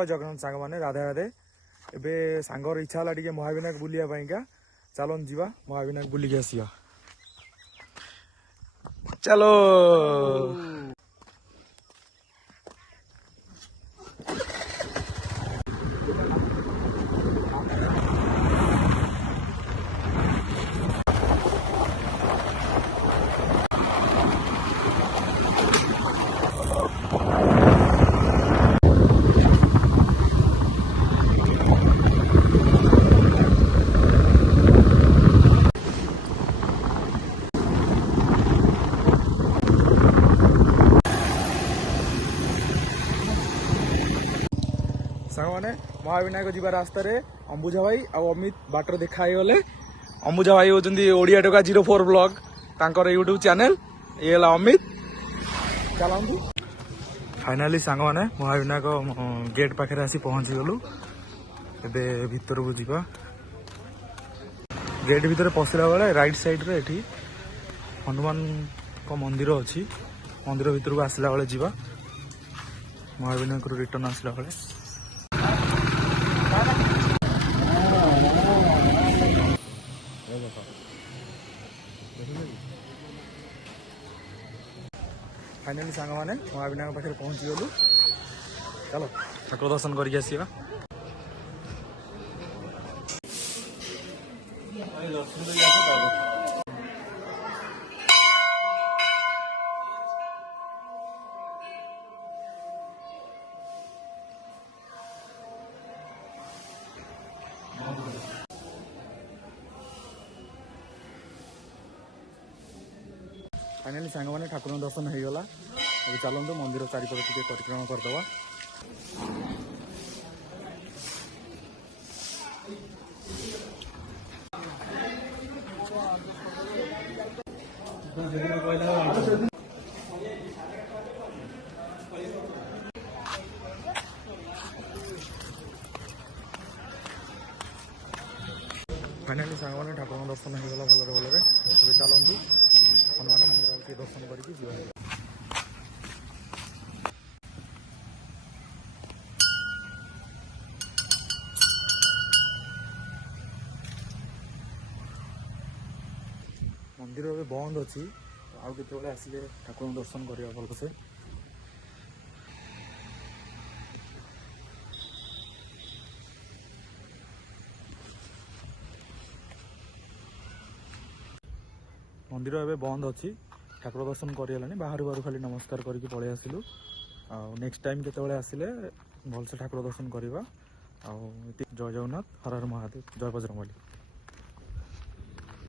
जय जगन्नाथ सांग मैंने राधे राधे एबे सांगर इच्छा है टे महाविनायक बुलाया चलन जीवा महाविनायक बुलिक आसिया चलो सांग मैंने महाविनायक जीवा रास्तार अंबुजा भाई आ अमित बाटर देखाई गले अंबुजा भाई होती ओडिया टोका 04 ब्लॉग तांकर यूट्यूब चैनल ये अमित चलतु फाइनाली सांग मैंने महाविनायक गेट पाखे आसी पहुंची गलु एबे भीतर को जीवा गेट भीतर पशिला बेले राइट साइड रे एठी हनुमान को मंदिर अच्छी मंदिर भीतर को आसला बेले जीवा महाविनायक रिटर्न आसला बेले फाइनाली सांग मैंने महाविनायक पाखे पहुंची गलु चलो ठाकुर दर्शन करके आसिया फाइनाली सांग मैंने ठाकुर दर्शन हो गला अभी चलते मंदिर चारिपट टे परिक्रमा करदे फाइनाली सांग मैंने ठाकुर दर्शन हो गला भलरे भलरे अभी चलती हनुमान मंदिर के दर्शन करके जीवा मंदिर अभी बंद अच्छी आउ केत आसिले ठाकुर दर्शन करवा भलसे मंदिर एवं बंद अच्छी ठाकुर दर्शन करगला बाहर बाहर खाली नमस्कार करके पलि आसिलु नेक्स्ट टाइम केतबेले आसिले भलसे ठाकुर दर्शन करवा जय जगन्नाथ हर हर महादेव जय बजरंगबली।